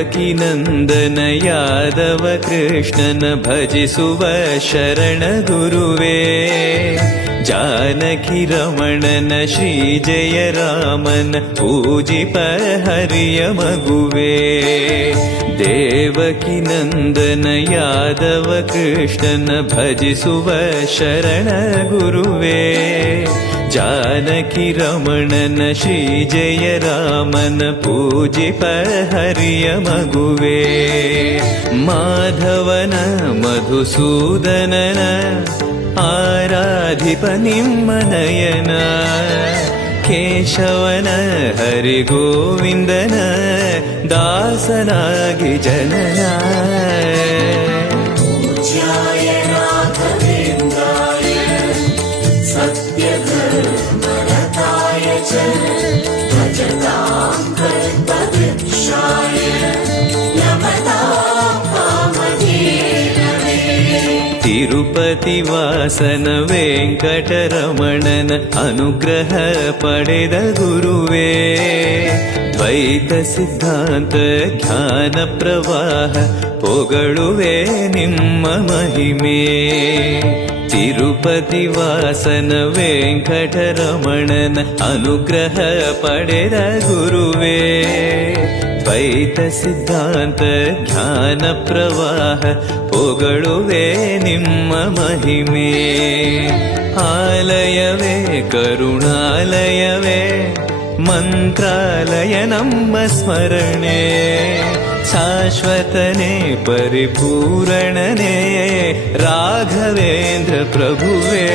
ದೇವಕಿ ನಂದನ ಯಾದವ ಕೃಷ್ಣನ ಭಜಿಸುವ ಶರಣ ಗುರುವೇ, ಜಾನಕಿ ರಮಣನ ಶ್ರೀ ಜಯ ರಾಮನ ಪೂಜಿಪ ಹರಿಯ ಮಗುವೇ. ದೇವಕಿ ನಂದನ ಯಾದವ ಕೃಷ್ಣನ ಭಜಿಸುವ ಶರಣ ಗುರುವೇ, ಜಾನಕಿ ರಮಣನ ಶ್ರೀ ಜಯ ರಾಮನ ಪೂಜಿಪ ಹರಿಯ ಮಗುವೇ. ಮಾಧವನ ಮಧುಸೂದನನ ಆರಾಧಿಪ ನಿಮ್ಮ ನಯನ, ಕೇಶವನ ಹರಿಗೋವಿಂದನ ದಾಸನಾಗಿ ಜನನ. ತಿರುಪತಿ ವಾಸನ ವೆಂಕಟರಮಣನ ಅನುಗ್ರಹ ಪಡೆದ ಗುರುವೇ, ದ್ವೈತ ಸಿದ್ಧಾಂತ ಜ್ಞಾನ ಪ್ರವಾಹ ಪೊಗಳುವೆ ನಿಮ್ಮ ಮಹಿಮೆ. ತಿರುಪತಿ ವಾಸನ ವೆಂಕಟರಮಣನ ಅನುಗ್ರಹ ಪಡೆದ ಗುರುವೇ, ದ್ವೈತ ಸಿದ್ಧಾಂತ ಜ್ಞಾನ ಪ್ರವಾಹ ಪೊಗಳುವೆ ನಿಮ್ಮ ಮಹಿಮೆ. ಆಲಯವೇ ಕರುಣಾಲಯವೇ ಮಂತ್ರಾಲಯ ನಮ್ಮ ಸ್ಮರಣೆ, ಶಾಶ್ವತನೇ ಪರಿಪೂರಣನೇ ರಾಘವೇಂದ್ರ ಪ್ರಭುವೇ.